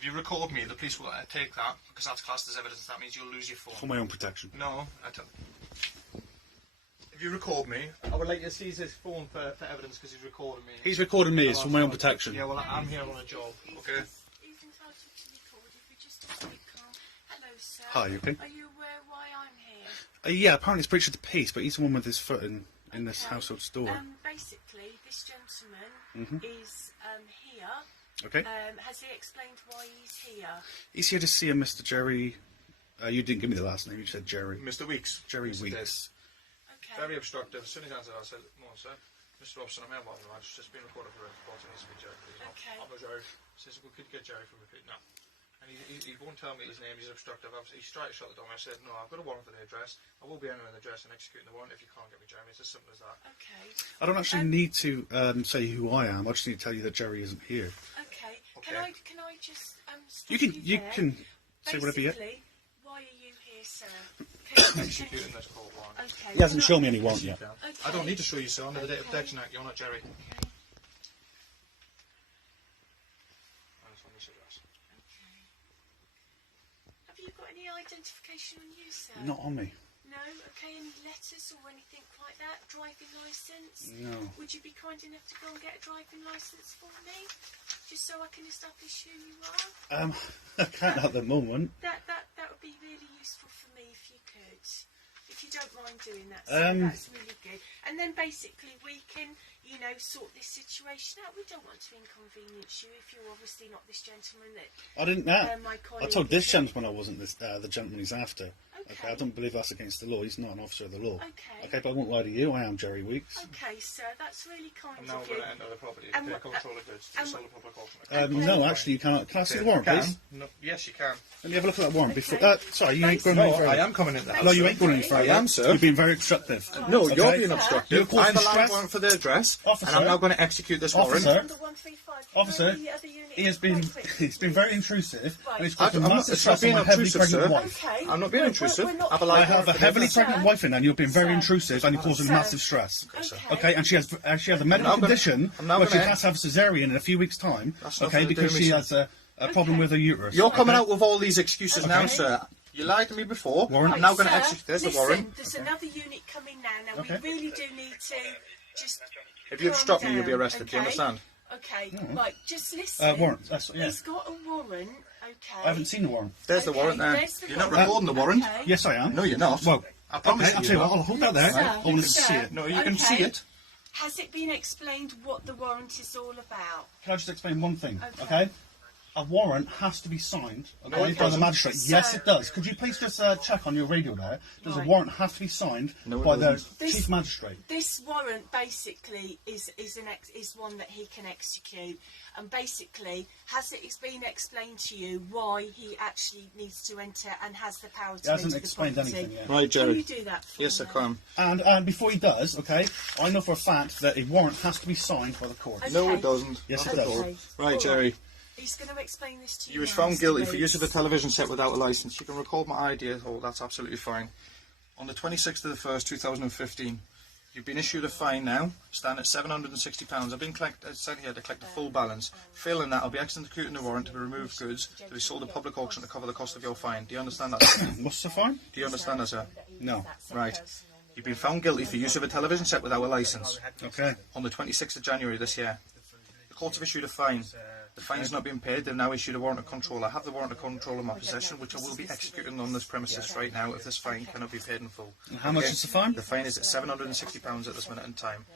If you record me, the police will take that because that's classed as evidence. That means you'll lose your phone. For my own protection. No, I don't. If you record me, I would like to seize his phone for evidence because he's recording me. He's recording me. It's for my own protection. Yeah, well, I'm here on a job. Okay. He's entitled to record if we just speak calm. Hello, sir. Hi, you okay? Are you aware why I'm here? Yeah, apparently it's breach of the peace, but he's the one with his foot in this household store. Basically, this gentleman is here. Okay. Has he explained why he's here? He's here to see a Mr. Jerry. You didn't give me the last name. You said Jerry. Mr. Weeks. Jerry Mr. Weeks. Okay. Very obstructive. As soon as he answered, I said, "No, sir. Mr. Robson, I'm here about the match. Just been recorded for a report. It needs to be Jerry. Please. Okay. I'm not Jerry." He says, "We could get Jerry from repeat." No. And he won't tell me his name. He's obstructive. He straight shot the door. I said, "No, I've got a warrant for the address. I will be entering the address and executing the warrant if you can't get me Jeremy." It's as simple as that. Okay. I don't actually need to say who I am. I just need to tell you that Jerry isn't here. Okay. Okay. Can I just stop You can say whatever you. Basically, why are you here, sir? Executing this court warrant. Okay. He hasn't shown me any warrant yet. Okay. I don't need to show you, sir. Under the Data Protection Act, you're not Jerry. Okay. And it's on this address. Okay. Have you got any identification on you, sir? Not on me. No? Okay, any letters or anything like that? Driving licence? No. Would you be kind enough to go and get a driving licence for me? Just so I can establish who you are? I can't at the moment. That would be really useful for me if you could. If you don't mind doing that, sir, that's really good. And then basically we can, sort this situation out. We don't want to inconvenience you if you're obviously not this gentleman that I didn't know. my colleague I told this is. gentleman I wasn't the gentleman he's after. Okay. I don't believe that's against the law. He's not an officer of the law. Okay. Okay, but I won't lie to you. I am Jerry Weeks. Okay, sir, that's really kind I'm now of going you. to enter the property And to what- take control of goods to sell the public auction. No, actually, you cannot. Can I see the warrant, please? No, yes, you can. Let me have a look at that warrant before. Okay. Sorry, you ain't going No, any I further. am coming into the house. No, you ain't going any further. I am, sir. You've been very obstructive. No, Okay. you're being You're obstructive. causing I have a stress. land warrant for the address, Officer. and I'm now going to execute this warrant. Officer. Number 135. Officer, The other unit he has been quite quick. he's been very intrusive and he's I'm causing not, massive it's not stress on being my heavily intrusive, pregnant sir. wife. Okay. I'm not being intrusive. We're not- I have a I land have a warrant for the heavily address. pregnant wife in there and you've been very Sir. intrusive and you're causing Sir. massive stress. Okay. Okay, and she has a medical I'm now condition gonna- where she has to have a cesarean in a few weeks' time. That's Okay, nothing to do because with she me, has a problem with her uterus. You're coming okay? out with all these excuses now, sir. You lied to me before. Warrant. I'm now going to Sir, execute. There's the listen, warrant. There's another unit coming now. Now, Okay. we really do need to just If you calm obstruct me, you'll be down, arrested. Do you okay? understand? Okay, right, just listen. Warrant. That's yeah. He's got a warrant, okay. I haven't seen the warrant. There's the Okay, warrant there. there's the You're not warrant. recording the warrant. Okay. Yes, I am. No, you're not. Well, I promise okay, I'll you. tell you what. I'll hold that there. Sir, I want to sir, see it. No, you can see it. Has it been explained what the warrant is all about? Can I just explain one thing? Okay. Okay. A warrant has to be signed it by the doesn't. magistrate. Sir. Yes, it does. Could you please just check on your radio there? Does a Right. warrant have to be signed No, it by the doesn't. chief magistrate? This warrant basically is one that he can execute, and basically it's been explained to you why he actually needs to enter and has the power to He hasn't enter explained the property. anything yet. Right, Can you Jerry. do that for Yes, I me? can. And before he does, okay, I know for a fact that a warrant has to be signed by the court. Okay. No, it doesn't. Yes, Not it at does. all. Okay. Right, All Jerry. He's going to explain this to you. You was now, found Mr. guilty for Bates. use of a television set without a licence. You can record my ID at all. That's absolutely fine. On the 26th of the 1st, 2015, you've been issued a fine now, stand at £760. I've been sent here to collect the full balance. Failing that, I'll be executing the warrant to remove goods to be sold at public auction to cover the cost of your fine. Do you understand that, sir? What's the fine? Do you understand that, sir? No. Right. You've been found guilty for use of a television set without a licence Okay. on the 26th of January this year. The courts have issued a fine. The fine's not been paid. They've now issued a warrant of control. I have the warrant of control in my possession, which I will be executing on this premises right now if this fine cannot be paid in full. And how much is the fine? The fine is at £760 at this minute in time.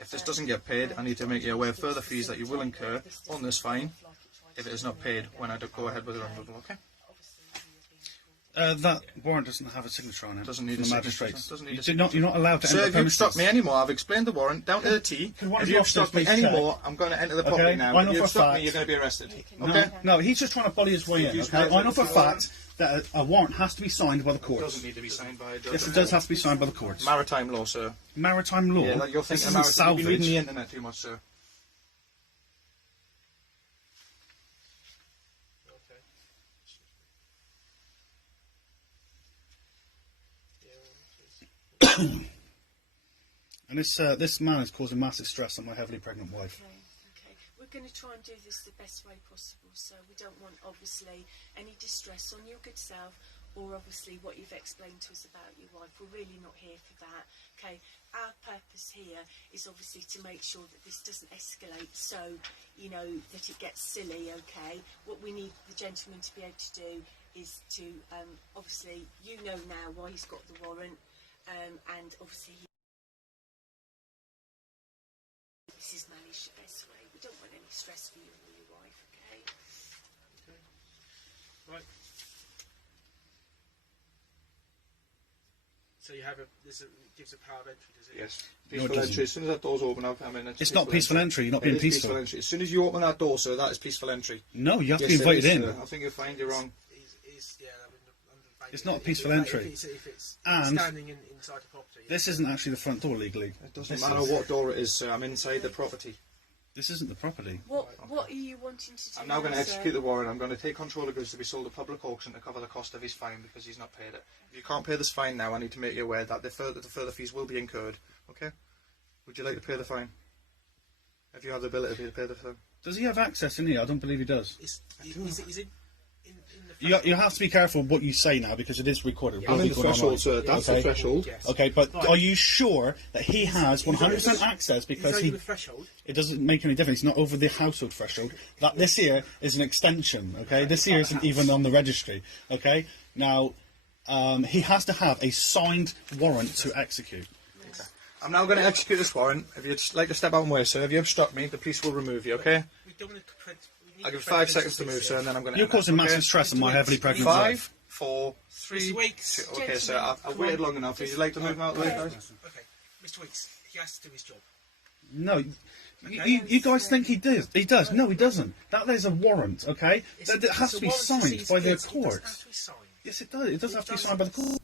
If this doesn't get paid, I need to make you aware of further fees that you will incur on this fine if it is not paid when I do go ahead with the removal, okay? That warrant doesn't have a signature on it. Doesn't need from a the signature. magistrates. Doesn't need a You're not allowed to Sir, enter if the you obstruct premises. me anymore, I've explained the warrant down to the T. Can one If of you the obstruct me officers please anymore, check? I'm going to enter the property now. I If know you for a obstruct me, fact- you're going to be arrested. No, Okay? no, he's just trying to bully his way in. Use Okay? my I know for a fact that a warrant has to be signed by the It courts. doesn't need to be signed by a judge. Yes, it does have to be signed by the courts. Maritime law, sir. Maritime law. Yeah, you're This thinking isn't maritime. You've been reading the salvage. internet too much, sir. And this man is causing massive stress on my heavily pregnant wife. Okay, okay. We're going to try and do this the best way possible. So we don't want, obviously, any distress on your good self, or obviously what you've explained to us about your wife. We're really not here for that. Okay, our purpose here is obviously to make sure that this doesn't escalate, so you know that it gets silly. Okay, what we need the gentleman to be able to do is to obviously, you know now why he's got the warrant, and obviously this is managed the best way. We don't want any stress for you or your wife. Okay. Right. So you have it gives a power of entry, does it? Yes. No, it Peaceful doesn't. entry. As soon as that door's open, I'll come in. It's not peaceful entry. You're not being It is peaceful. entry. As soon as you open that door, sir, that is peaceful entry. No, you have to Yes, be it invited is, in. sir. I think you'll find you're wrong. Yeah, It's not a peaceful entry. If it's And standing inside the property. This isn't actually the front door legally. It doesn't This matter is- what door it is, sir. I'm inside the property. This isn't the property. What are you wanting to do? I'm now going to sir? execute the warrant. I'm going to take control of goods to be sold at public auction to cover the cost of his fine because he's not paid it. If you can't pay this fine now, I need to make you aware that the further fees will be incurred. Okay? Would you like to pay the fine? If you have the ability to pay the fine. Does he have access in here? I don't believe he does. Is it in the You have to be careful what you say now because it is recorded. Yeah, Will I'm be in the going threshold, online. sir. That's Okay. the threshold. Yes. Okay, but Right. are you sure that he has 100% He's access because over he? the threshold. It doesn't make any difference. He's not over the household threshold. That this here is an extension. Okay, this here isn't even on the registry. Okay, now he has to have a signed warrant to execute. I'm now going to execute this warrant. If you'd like to step out and wait, sir. If you obstruct me, the police will remove you. Okay? We don't want to. I'll give you 5 seconds to move, sir, and then I'm going to. You're causing massive stress on my heavily pregnant wife. 5, 4, 3. Mr. Weeks. 2. Okay, sir. I've waited long enough. Would you like to move out of the way, guys? Okay, Mr. Weeks, he has to do his job. No, you guys think he does. He does. No, he doesn't. That there's a warrant. Okay, that has to be signed by the court. It doesn't have to be signed. Yes, it does. It does have to be signed by the court.